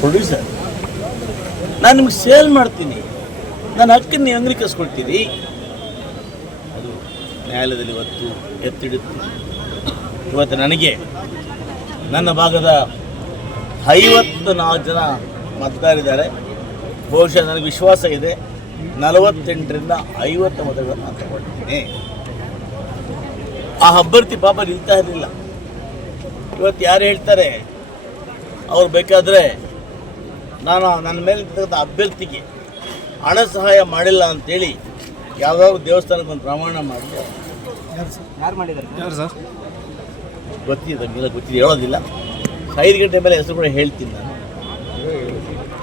Producer ನಾನು ನಿಮ್ಗೆ sale ಮಾಡ್ತೀನಿ, ನನ್ನ ಹಕ್ಕನ್ನು ನೀವು ಅಂಗೀಕರಿಸ್ಕೊಳ್ತೀರಿ. ಅದು ನ್ಯಾಯಾಲಯದಲ್ಲಿ ಇವತ್ತು ಎತ್ತಿಡಿತು. ಇವತ್ತು ನನಗೆ ನನ್ನ ಭಾಗದ 54 ಜನ ಮತದಾರಿದ್ದಾರೆ. ಬಹುಶಃ ನನಗೆ ವಿಶ್ವಾಸ ಇದೆ 48ರಿಂದ 50 ಮತಗಳನ್ನು ನಾನು ತಗೊಳ್ತೀನಿ. ಆ ಅಭ್ಯರ್ಥಿ ಪಾಪ ನಿಲ್ತಾ ಇರಲಿಲ್ಲ. ಇವತ್ತು ಯಾರು ಹೇಳ್ತಾರೆ ಅವ್ರು ಬೇಕಾದರೆ ನಾನು ನನ್ನ ಮೇಲೆ ಇರ್ತಕ್ಕಂಥ ಅಭ್ಯರ್ಥಿಗೆ ಹಣ ಸಹಾಯ ಮಾಡಿಲ್ಲ ಅಂತೇಳಿ ಯಾವುದಾದ್ರು ದೇವಸ್ಥಾನಕ್ಕೆ ಒಂದು ಪ್ರಮಾಣ ಮಾಡಿದೆ. ಯಾರು ಸರ್? ಗೊತ್ತಿದೆ, ಹೇಳೋದಿಲ್ಲ. 5 ಗಂಟೆ ಮೇಲೆ ಹೆಸರು ಕೂಡ ಹೇಳ್ತೀನಿ ನಾನು.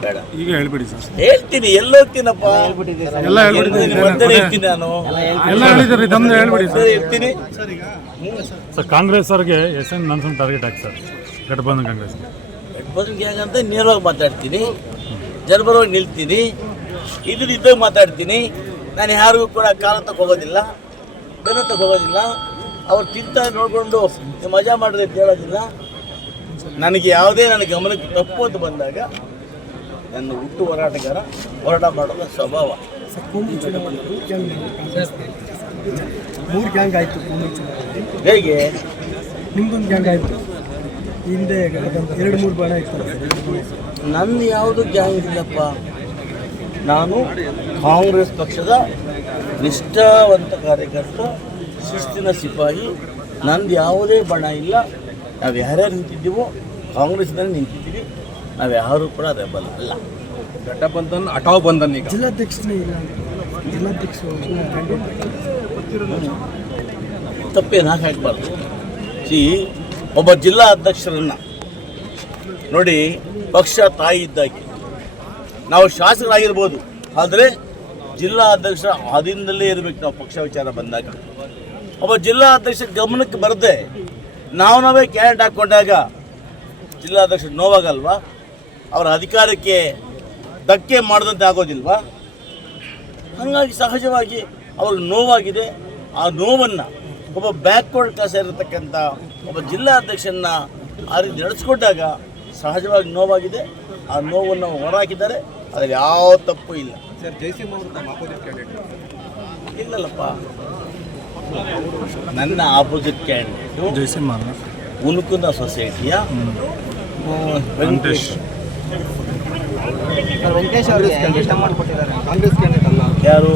ಬೇಡ ಈಗ ಹೇಳ್ಬಿಡಿ ಸರ್. ಹೇಳ್ತೀನಿ, ಎಲ್ಲ ಹೋಗ್ತೀನಪ್ಪ, ಎಲ್ಲ ಹೇಳ್ಬಿಡಿ. ಮಧ್ಯಾಹ್ನ ಇರ್ತೀನಿ ನಾನು, ಎಲ್ಲ ಹೇಳಿದ್ರಿ, ತಂದು ಹೇಳ್ಬಿಡಿ ಸರ್. ಇರ್ತೀನಿ. ಸರ್ ಕಾಂಗ್ರೆಸ್ ಅವ್ರಿಗೆ SN ನರಸಿಂಹ ಟಾರ್ಗೆಟ್ ಹಾಕಿ ಸರ್, ಗಠಬಂಧನ್ ಕಾಂಗ್ರೆಸ್ ಗ್ಯಾಂಗ್ ಅಂತ ನೇರವಾಗಿ ಮಾತಾಡ್ತೀನಿ, ಜನಪರವಾಗಿ ನಿಲ್ತೀನಿ, ಇದ್ದಾಗ ಮಾತಾಡ್ತೀನಿ. ನಾನು ಯಾರಿಗೂ ಕೂಡ ಕಾಲ ಹೋಗೋದಿಲ್ಲ, ಬೆನ್ನು ಹೋಗೋದಿಲ್ಲ. ಅವ್ರು ತಿಂತ ನೋಡಿಕೊಂಡು ಮಜಾ ಮಾಡಿದ್ರೆ ಅಂತ ಹೇಳೋದಿಲ್ಲ. ನನಗೆ ಯಾವುದೇ ನನ್ನ ಗಮನಕ್ಕೆ ತಪ್ಪು ಅಂತ ಬಂದಾಗ ನನ್ನ ಹುಟ್ಟು ಹೋರಾಟಗಾರ ಹೋರಾಟ ಮಾಡೋದು ಸ್ವಭಾವ. 3 ಗ್ಯಾಂಗ್ ಆಯಿತು. ಹೇಗೆ ನಿಮ್ದೊಂದು ಗ್ಯಾಂಗ್ ಆಯಿತು, ಹಿಂದೆ 2-3 ಬಾಣ ಇತ್ತು. ನನ್ನ ಯಾವುದು ಗ್ಯಾಂಗ್ ಇಲ್ಲಪ್ಪ. ನಾನು ಕಾಂಗ್ರೆಸ್ ಪಕ್ಷದ ನಿಷ್ಠಾವಂತ ಕಾರ್ಯಕರ್ತ, ಶಿಸ್ತಿನ ಸಿಪಾಯಿ. ನಂದು ಯಾವುದೇ ಬಣ ಇಲ್ಲ. ನಾವು ಯಾರ್ಯಾರು ನಿಂತಿದ್ದೀವೋ ಕಾಂಗ್ರೆಸ್ನಲ್ಲಿ ನಿಂತಿದ್ದೀವಿ. ನಾವು ಯಾರೂ ಕೂಡ ರೆಬಲ್ ಅಲ್ಲ. ಗಠಬಂಧನ್ ಹಠಾವ್ ಬಂಧನ್. ಈಗ ಜಿಲ್ಲಾಧ್ಯಕ್ಷನೇ ಇಲ್ಲ, ಜಿಲ್ಲಾಧ್ಯಕ್ಷರು ತಪ್ಪೇನು ಹಾಕಬಾರ್ದು. ಒಬ್ಬ ಜಿಲ್ಲಾ ಅಧ್ಯಕ್ಷರನ್ನು ನೋಡಿ, ಪಕ್ಷ ತಾಯಿ ಇದ್ದಾಗೆ ನಾವು ಶಾಸಕರಾಗಿರ್ಬೋದು, ಆದರೆ ಜಿಲ್ಲಾ ಅಧ್ಯಕ್ಷರ ಆಧೀನದಲ್ಲೇ ಇರಬೇಕು. ನಾವು ಪಕ್ಷ ವಿಚಾರ ಬಂದಾಗ ಒಬ್ಬ ಜಿಲ್ಲಾ ಅಧ್ಯಕ್ಷ ಗಮನಕ್ಕೆ ಬರದೆ ನಾವೇ ಕ್ಯಾಂಡಿಡೇಟ್ ಹಾಕ್ಕೊಂಡಾಗ ಜಿಲ್ಲಾಧ್ಯಕ್ಷ ನೋವಾಗಲ್ವಾ? ಅವರ ಅಧಿಕಾರಕ್ಕೆ ಧಕ್ಕೆ ಮಾಡದಂತೆ ಆಗೋದಿಲ್ವಾ? ಹಾಗಾಗಿ ಸಹಜವಾಗಿ ಅವ್ರಿಗೆ ನೋವಾಗಿದೆ. ಆ ನೋವನ್ನು ಒಬ್ಬ ಬ್ಯಾಕ್ವರ್ಡ್ ಕ್ಲಾಸ್ ಇರತಕ್ಕಂಥ ಒಬ್ಬ ಜಿಲ್ಲಾ ಅಧ್ಯಕ್ಷನ ಆ ರೀತಿ ನಡೆಸ್ಕೊಂಡಾಗ ಸಹಜವಾಗಿ ನೋವಾಗಿದೆ. ಆ ನೋವನ್ನು ಹೊರಹಾಕಿದ್ದಾರೆ, ಅದರಲ್ಲಿ ಯಾವ ತಪ್ಪು ಇಲ್ಲ. ಸರ್, ಜಯಸಿಂಹ ಅವರು ತಮ್ಮ ಆಪೋಸಿಟ್ ಕ್ಯಾಂಡಿಡೇಟ್ ಇಲ್ಲಲ್ಲಪ್ಪ. ನನ್ನ ಆಪೋಸಿಟ್ ಕ್ಯಾಂಡಿಡೇಟು ಜಯಸಿಂಹ ಉನುಕುಂದ ಸೊಸೈಟಿಯ ವೆಂಕಟೇಶ್. ವೆಂಕಟೇಶ್ ಅವರಿಗೆ ಇಷ್ಟ ಮಾಡಿಕೊಟ್ಟಿದ್ದಾರೆ. ಕಾಂಗ್ರೆಸ್ ಕ್ಯಾಂಡಿಡೇಟ್ ಅಲ್ಲ. ಯಾರು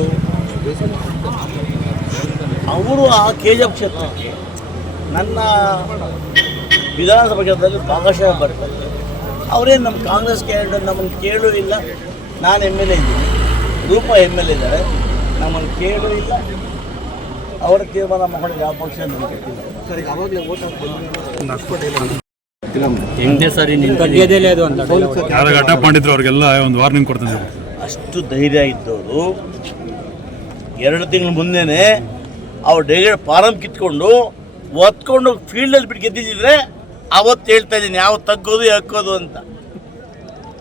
ಅವರು? ಆ KGF ಕ್ಷೇತ್ರಕ್ಕೆ ನನ್ನ ವಿಧಾನಸಭಾ ಕ್ಷೇತ್ರದಲ್ಲಿ ಭಾಗಶಃ ಬರ್ತಾರೆ. ಅವರೇನು ನಮ್ಮ ಕಾಂಗ್ರೆಸ್ ಕ್ಯಾಂಡಿಡೇಟ್ ನಮ್ಮನ್ನು ಕೇಳೂ ಇಲ್ಲ. ನಾನು MLA ಇದ್ದೀನಿ, ರೂಪ MLA ಇದ್ದಾರೆ, ನಮ್ಮನ್ನು ಕೇಳೂ ಇಲ್ಲ. ಅವರ ತೀರ್ಮಾನ ಮಾಡಿದ್ರೆ ಯಾವ ಪಕ್ಷ ನಮಗೆ ಗೊತ್ತಿಲ್ಲ. ಸರ್, ಈಗ ಅವಾಗಲೇ ಓಟ್ ಹೆಂಗೆ ಸರಿ ಯಾರು ಘಟ ಮಾಡಿದ್ರು ಅವ್ರಿಗೆಲ್ಲ ಒಂದು ವಾರ್ನಿಂಗ್ ಕೊಡ್ತೀನಿ. ಅಷ್ಟು ಧೈರ್ಯ ಇದ್ದವರು 2 ತಿಂಗಳ ಮುಂದೆನೇ ಅವ್ರು ಡೈರೆಕ್ಟ್ ಫಾರಮ್ ಕಿತ್ಕೊಂಡು ಒತ್ಕೊಂಡು ಫೀಲ್ಡಲ್ಲಿ ಬಿಟ್ಟು ಗೆದ್ದಿದ್ದರೆ ಅವತ್ತು ಹೇಳ್ತಾ ಇದ್ದೀನಿ ಯಾವ ತಗ್ಗೋದು ಹಾಕೋದು ಅಂತ.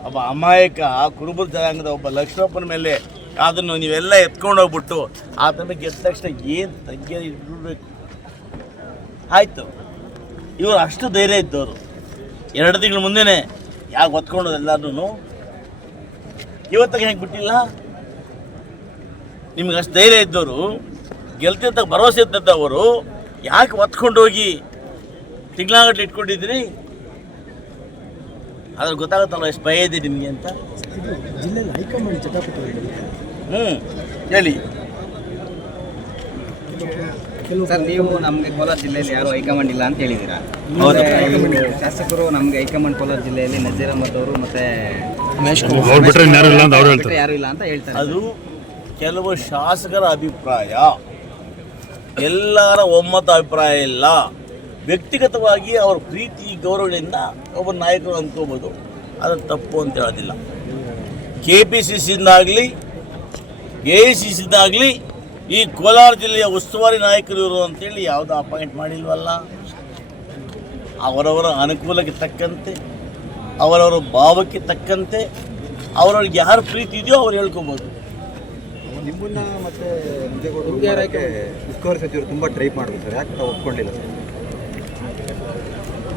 ಒಬ್ಬ ಅಮಾಯಕ ಕುರುಬರ ಜನಾಂಗದ ಒಬ್ಬ ಲಕ್ಷ್ಮಪ್ಪನ ಮೇಲೆ ಅದನ್ನು ನೀವೆಲ್ಲ ಎತ್ಕೊಂಡು ಹೋಗ್ಬಿಟ್ಟು ಆತನ ಗೆದ್ದ ತಕ್ಷಣ ಏನು ತಗ್ಗಿ ಇಡಬೇಕು? ಆಯಿತು, ಇವರು ಅಷ್ಟು ಧೈರ್ಯ ಇದ್ದವರು 2 ತಿಂಗಳ ಮುಂದೆನೇ ಯಾಕೆ ಒತ್ಕೊಂಡು ಎಲ್ಲರೂ ಇವತ್ತಾಗ ಹೆಂಗೆ ಬಿಟ್ಟಿಲ್ಲ? ನಿಮ್ಗೆ ಅಷ್ಟು ಧೈರ್ಯ ಇದ್ದವರು, ಗೆಲ್ತಿದ್ದ ಭರವಸೆ ಇದ್ದವರು ಯಾಕೆ ಒತ್ಕೊಂಡು ಹೋಗಿ ತಿಂಗಳಾಗಟ್ಟಲೆ ಇಟ್ಕೊಂಡಿದ್ದೀರಿ? ಅದ್ರ ಗೊತ್ತಾಗುತ್ತಲ್ಲ ಎಷ್ಟು ಭಯ ಇದೆ ನಿಮಗೆ ಅಂತ. ಜಿಲ್ಲೆಯಲ್ಲಿ ಹೈಕಮಾಂಡ್ ಚಟಾಪಟಿ ಹೇಳಿ. ಸರ್, ನೀವು ನಮಗೆ ಕೋಲಾರ ಜಿಲ್ಲೆಯಲ್ಲಿ ಯಾರು ಹೈಕಮಾಂಡ್ ಇಲ್ಲ ಅಂತ ಹೇಳಿದ್ದೀರಾ. ಶಾಸಕರು ನಮಗೆ ಹೈಕಮಾಂಡ್ ಕೋಲಾರ ಜಿಲ್ಲೆಯಲ್ಲಿ ನಜೀರ್ ಅಹಮದ್ ಅವರು ಮತ್ತೆ ಯಾರು ಇಲ್ಲ ಅಂತ ಹೇಳ್ತಾರೆ. ಅದು ಕೆಲವು ಶಾಸಕರ ಅಭಿಪ್ರಾಯ, ಎಲ್ಲರ ಒಮ್ಮತ ಅಭಿಪ್ರಾಯ ಇಲ್ಲ. ವ್ಯಕ್ತಿಗತವಾಗಿ ಅವ್ರ ಪ್ರೀತಿ ಗೌರವಗಳಿಂದ ಒಬ್ಬ ನಾಯಕರು ಅಂದ್ಕೋಬೋದು, ಅದು ತಪ್ಪು ಅಂತ ಹೇಳೋದಿಲ್ಲ. KPCCಯಿಂದಾಗಲಿ AICCದಾಗಲಿ ಈ ಕೋಲಾರ ಜಿಲ್ಲೆಯ ಉಸ್ತುವಾರಿ ನಾಯಕರು ಇವರು ಅಂತೇಳಿ ಯಾವುದೂ ಅಪಾಯಿಂಟ್ ಮಾಡಿಲ್ವಲ್ಲ. ಅವರವರ ಅನುಕೂಲಕ್ಕೆ ತಕ್ಕಂತೆ, ಅವರವರ ಭಾವಕ್ಕೆ ತಕ್ಕಂತೆ ಅವ್ರವ್ರಿಗೆ ಯಾರು ಪ್ರೀತಿ ಇದೆಯೋ ಅವ್ರು ಹೇಳ್ಕೊಬೋದು. ನಿಮ್ಮನ್ನ ಮತ್ತೆ ನಂಜೇಗೌಡರು ಉಸ್ತುವಾರಿ ಸಚಿವರು ತುಂಬ ಟ್ರೈ ಮಾಡಿದ್ರು ಸರ್, ಯಾಕೆ ಒಪ್ಕೊಂಡಿಲ್ಲ ಸರ್?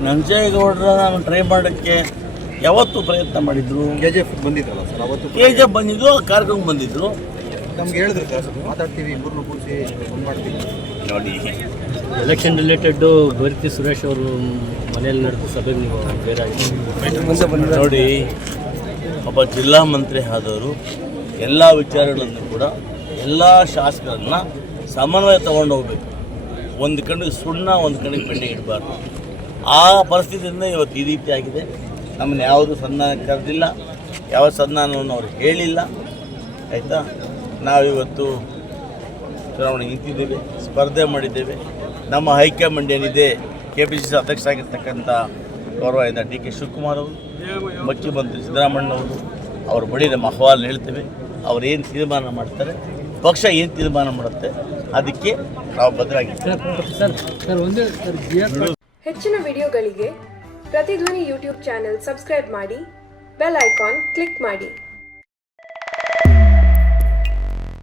ನಂಜೇಗೌಡರ ನಾನು ಟ್ರೈ ಮಾಡೋಕ್ಕೆ ಯಾವತ್ತು ಪ್ರಯತ್ನ ಮಾಡಿದ್ರು? KGF ಬಂದಿದ್ರಲ್ಲ ಸರ್ ಅವತ್ತು KGF ಬಂದಿದ್ರು, ಕಾರ್ಯಕ್ರಮ ಬಂದಿದ್ರು. ನಮ್ಗೆ ಹೇಳಿದ್ರು ಸರ್ ಮಾತಾಡ್ತೀವಿ ಇಬ್ಬರನ್ನು ಕೂರಿಸಿ ಫೋನ್ ಮಾಡ್ತೀವಿ. ನೋಡಿ, ಎಲೆಕ್ಷನ್ ರಿಲೇಟೆಡ್ ಗೌರಿ ಸುರೇಶ್ ಅವರು ಮನೆಯಲ್ಲಿ ನಡೆದ ಸಭೆಗೆ ನೀವು ಬೇರೆ ನೋಡಿ, ಒಬ್ಬ ಜಿಲ್ಲಾ ಮಂತ್ರಿ ಆದವರು ಎಲ್ಲ ವಿಚಾರಗಳನ್ನು ಕೂಡ ಎಲ್ಲ ಶಾಸಕರನ್ನ ಸಮನ್ವಯ ತಗೊಂಡು ಹೋಗ್ಬೇಕು. ಒಂದು ಕಣ್ಣಿಗೆ ಸುಣ್ಣ, ಒಂದು ಕಣ್ಣಿಗೆ ಬೆಣ್ಣೆ ಇಡಬಾರ್ದು. ಆ ಪರಿಸ್ಥಿತಿಯಿಂದ ಇವತ್ತು ಈ ರೀತಿ ಆಗಿದೆ. ನಮ್ಮನ್ನು ಯಾವುದು ಸಂಧಾನ ಕರೆದಿಲ್ಲ, ಯಾವ ಸಂಧಾನವನ್ನು ಅವ್ರು ಹೇಳಿಲ್ಲ. ಆಯಿತಾ, ನಾವಿವತ್ತು ಚುನಾವಣೆ ನಿಂತಿದ್ದೇವೆ, ಸ್ಪರ್ಧೆ ಮಾಡಿದ್ದೇವೆ. ನಮ್ಮ ಹೈಕಮಾಂಡ್ ಏನಿದೆ, KPCC ಅಧ್ಯಕ್ಷ ಆಗಿರ್ತಕ್ಕಂಥ ಗೌರವದಿಂದ DK ಶಿವಕುಮಾರ್ ಅವರು, ಮುಖ್ಯಮಂತ್ರಿ ಸಿದ್ದರಾಮಯ್ಯನವರು, ಅವ್ರ ಬಳಿ ನಮ್ಮ ಅಹವಾಲು ಹೇಳ್ತೇವೆ. ಅವ್ರು ಏನು ತೀರ್ಮಾನ ಮಾಡ್ತಾರೆ, ಪಕ್ಷ ಏನು ತೀರ್ಮಾನ ಮಾಡುತ್ತೆ, ಅದಕ್ಕೆ ನಾವು ಬದ್ಧರಾಗಿದ್ದೇವೆ. ಹೆಚ್ಚಿನ ವಿಡಿಯೋಗಳಿಗೆ ಪ್ರತಿಧ್ವನಿ ಯೂಟ್ಯೂಬ್ ಚಾನೆಲ್ ಸಬ್ಸ್ಕ್ರೈಬ್ ಮಾಡಿ, ಬೆಲ್ ಐಕಾನ್ ಕ್ಲಿಕ್ ಮಾಡಿ.